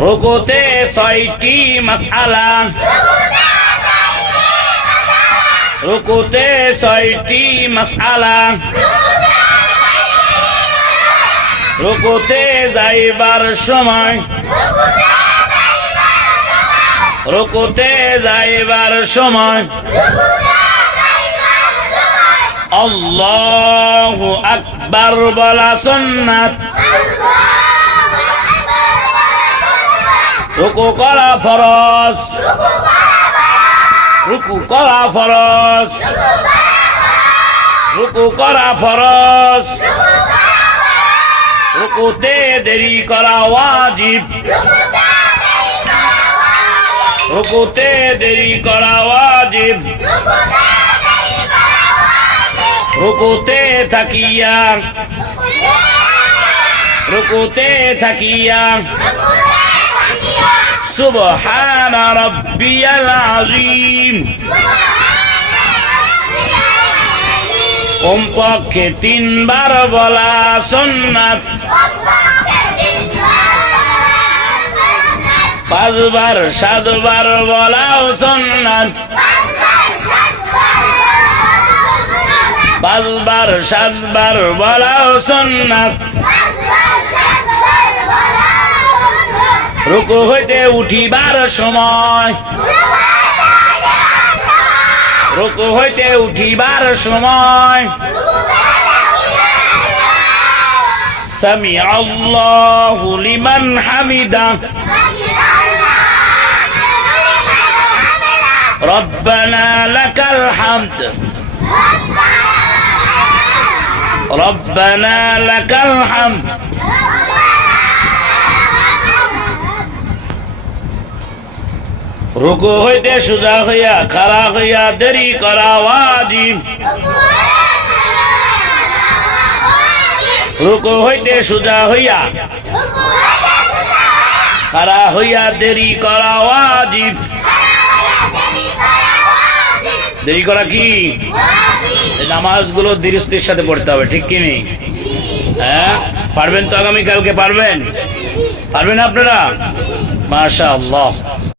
রুকুতে ছয়টি মাসআলা। রুকুতে ছয়টি মাসআলা। রুকুতে যাইবার সময়। রুকুতে যাইবার সময়। আল্লাহু আকবার বলা সুন্নাত। রুকু করা ফরজ রুকু করা ফরজ রুকু করা ফরজ রুকুতে দেরি করা ওয়াজিব। রুকুতে দেরি করা ওয়াজিব। রুকুতে থাকিয়া। রুকুতে থাকিয়া। সুবহান রাব্বিয়াল আযীম। কমপক্ষে তিনবার বলা সুন্নাত। পাঁচবার, সাতবার বলাও সুন্নাত। পাঁচবার, সাতবার বলাও সুন্নাত। রুকু হইতে উঠিবার সময় রুকু হইতে উঠিবার সময় সামি আল্লাহু লিমান হামিদা ربنا لك الحمد ربنا لك الحمد রুকু হইতে সুজা হইয়া, খাড়া হইয়া দেরি করা ওয়াজিব। রুকু হইতে সুজা হইয়া, খাড়া হইয়া দেরি করা ওয়াজিব। দেরি করা কি? নামাজগুলো দৃষ্টির সাথে পড়তে হবে, ঠিক কি নেই? হ্যাঁ? পারবেন তো আগামীকালকে, পারবেন? পারবেন আপনারা? মাশা আল্লাহ